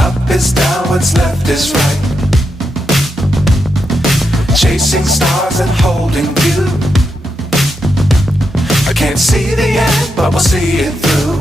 up is down, what's left is right. Chasing stars and holding you. I can't see the end, but we'll see it through.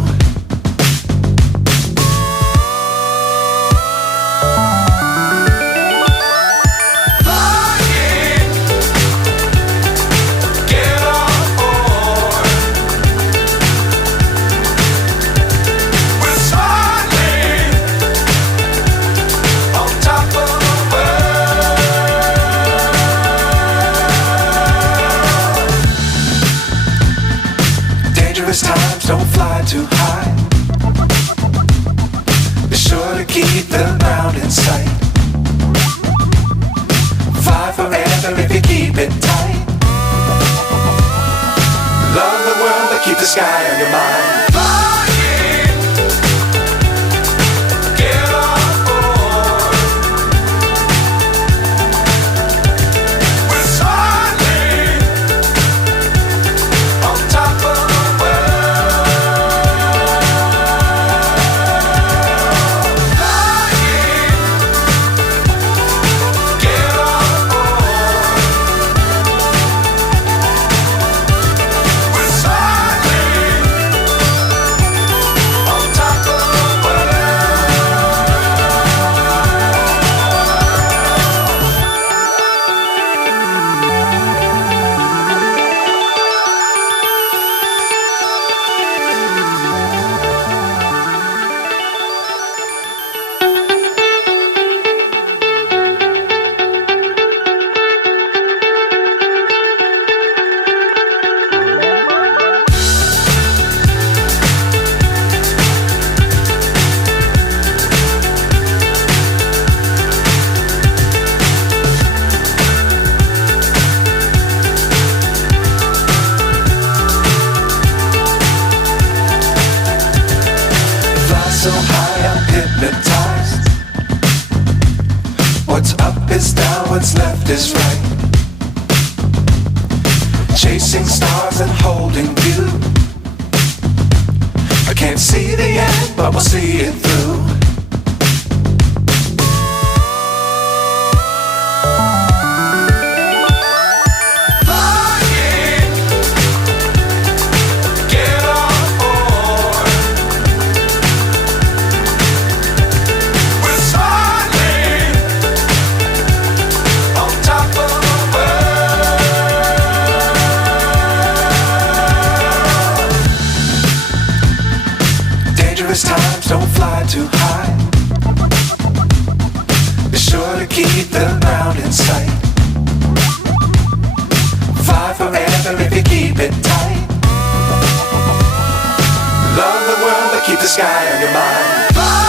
Times don't fly too high. Be sure to keep the ground in sight. Fly forever if you keep it tight. Love the world but keep the sky on your mind. So high I'm hypnotized. What's up is down, what's left is right. Chasing stars and holding you. I can't see the end, but we'll see it through. Times don't fly too high. Be sure to keep the ground in sight. Fly forever if you keep it tight. Love the world but keep the sky on your mind.